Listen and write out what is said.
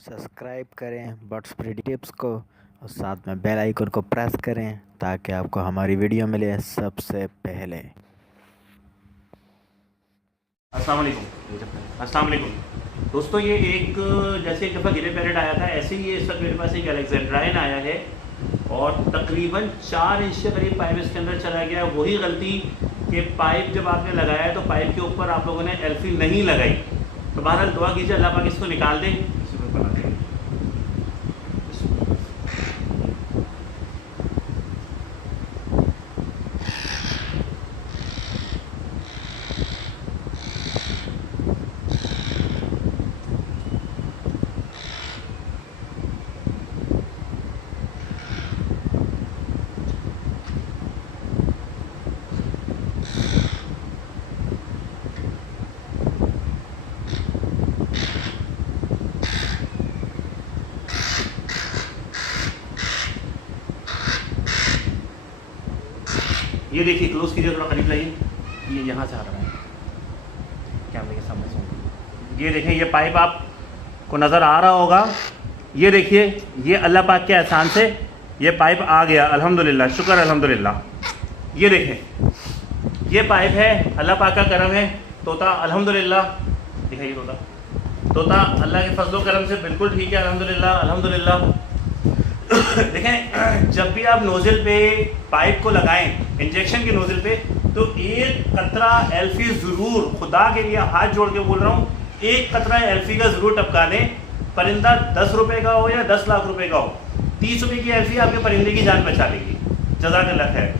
Subscribe करें birds pretty tips को और साथ में बेल आइकन को प्रेस करें ताकि आपको हमारी वीडियो मिले सबसे पहले। अस्सलाम वालेकुम दोस्तों, ये एक जैसे एक दफ़ा गिरे पैरेट आया था, ऐसे ही ये इस वक्त मेरे पास एक अलेक्जेंड्राइन आया है और तकरीबन 4 इंच के करीब पाइप इसके अंदर चला गया। वही गलती कि पाइप जब आपने लगाया है तो पाइप के ऊपर आप लोगों ने एल्फी नहीं लगाई। तो बहरहाल दुआ कीजिए अल्लाह पाक इसको निकाल दे। ये देखिए, क्लोज कीजिए, थोड़ा करीब लाइए। ये यहाँ से आ रहा है कैमरे के सामने से। ये देखें, ये पाइप आपको नज़र आ रहा होगा। ये देखिए, ये अल्लाह पाक के एहसान से ये पाइप आ गया, अल्हम्दुलिल्लाह, शुक्र अल्हम्दुलिल्लाह। ये देखें, ये पाइप है, अल्लाह पाक का करम है। तोता अल्हम्दुलिल्लाह, दिखाइए तोता अल्लाह के फजलो करम से बिल्कुल ठीक है, अल्हम्दुलिल्लाह अल्हम्दुलिल्लाह। देखें, जब भी आप नोज़ल पे पाइप को लगाएं, इंजेक्शन के नोज़ल पे, तो एक कतरा एल्फी ज़रूर, खुदा के लिए हाथ जोड़ के बोल रहा हूँ, एक कतरा एल्फी का ज़रूर टपका दें। परिंदा 10 रुपए का हो या 10 लाख रुपए का हो, 30 रुपए की एल्फी आपके परिंदे की जान बचा लेगी। जज़ाकल्लाह खैर।